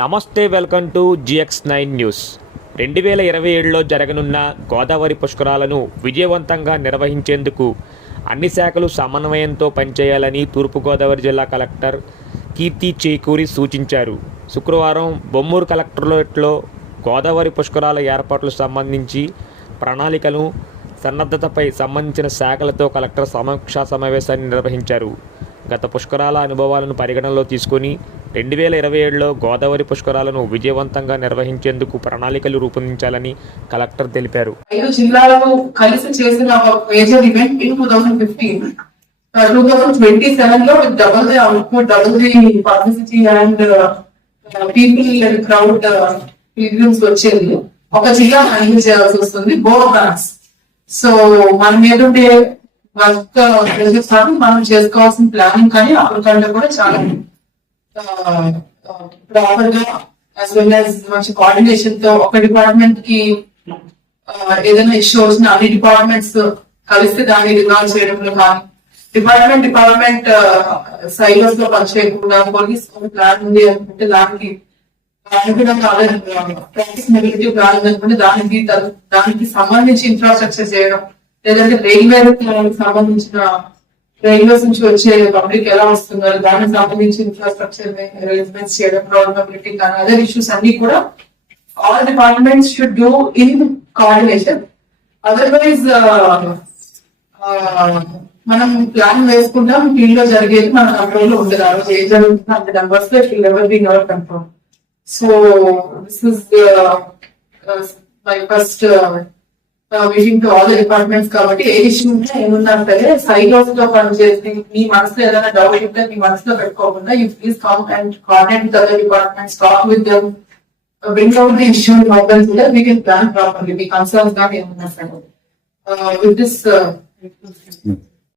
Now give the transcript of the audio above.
నమస్తే welcome to GX nine news. రెండు వేల ఇరవై ఏడులో జరగనున్న గోదావరి పుష్కరాలను విజయవంతంగా నిర్వహించేందుకు అన్ని శాఖలు సమన్వయంతో పనిచేయాలని తూర్పుగోదావరి జిల్లా కలెక్టర్ కీర్తి చేకూరి సూచించారు. శుక్రవారం బొమ్మూరు కలెక్టరేట్లో గోదావరి పుష్కరాల ఏర్పాట్లకు సంబంధించి ప్రణాళికలు సన్నద్ధతపై సంబంధించిన శాఖలతో కలెక్టర్ సమీక్షా సమావేశాన్ని నిర్వహించారు. గత పుష్కరాల అనుభవాలను పరిగణనలో తీసుకొని రెండు వేల ఇరవై ఏడులో గోదావరి పుష్కరాలను విజయవంతంగా నిర్వహించేందుకు ప్రణాళికలు రూపొందించాలని కలెక్టర్ తెలిపారు. ఐదు జిల్లాలను కలిసి చేసిన major event in two thousand fifteen two thousand twenty సెవెన్లో double the output double the publicity and people and crowd pilgrims వచ్చేది. ఒక జిల్లా హ్యాండిల్ చేయాల్సి వస్తుంది బోర్ బ్యాంక్స్ సో మన మీద ఉండే వర్క్ కాదు మనం చేసుకోవాల్సిన ప్లానింగ్ కానీ అప్పటికంటే కూడా చాలా ప్రాపర్గా యాజ్ వెల్ యాజ్ మంచి కోఆర్డినేషన్తో ఒక డిపార్ట్మెంట్కి ఏదైనా ఇష్యూ వచ్చిన అన్ని డిపార్ట్మెంట్స్ కలిసి దాన్ని రిజాల్వ్ చేయడంలో కానీ డిపార్ట్మెంట్ డిపార్ట్మెంట్ సైలోస్లో పనిచేయకుండా పోలీస్ ప్లాన్ ఉంది అనుకుంటే దానికి అనుగుణంగా ప్రాక్టీస్ నెగిటివ్ ప్లాన్ ఉంది అనుకుంటే దానికి దానికి సంబంధించి ఇన్ఫ్రాస్ట్రక్చర్ చేయడం లేదంటే రైల్వే సంబంధించిన రైల్వేస్ నుంచి వచ్చే పబ్లిక్ ఎలా వస్తున్నారు? దానికి సంబంధించి ఇన్ఫ్రాస్ట్రక్చర్ అరేంజ్మెంట్స్ చేయడం ప్రాబిలిటీ కానీ అదర్ ఇష్యూస్ అన్ని కూడా all departments should do in coordination otherwise మనం ప్లాన్ వేసుకుంటాం ఫీల్డ్లో జరిగేది మన కంట్రోల్లో ఉండదు. ఆ రోజు ఏం జరుగుతుందో అంత నెంబర్స్లో feel ever been our control so this is my first wishing to all departments కాబట్టి ఏ ఇష్యూ ఉంటే ఏమున్నా సరే సైలోస్లో పనిచేసి మీ మనసులో ఏదైనా డౌట్ ఉంటే మీ మనసులో పెట్టుకోకుండా you please come and contact with other departments talk with them bring out the issue in కూడా so కెన్ ప్లాన్ ప్రాపర్లీ మీ కన్సర్న్స్ కానీ ఏమన్నా సరే. With this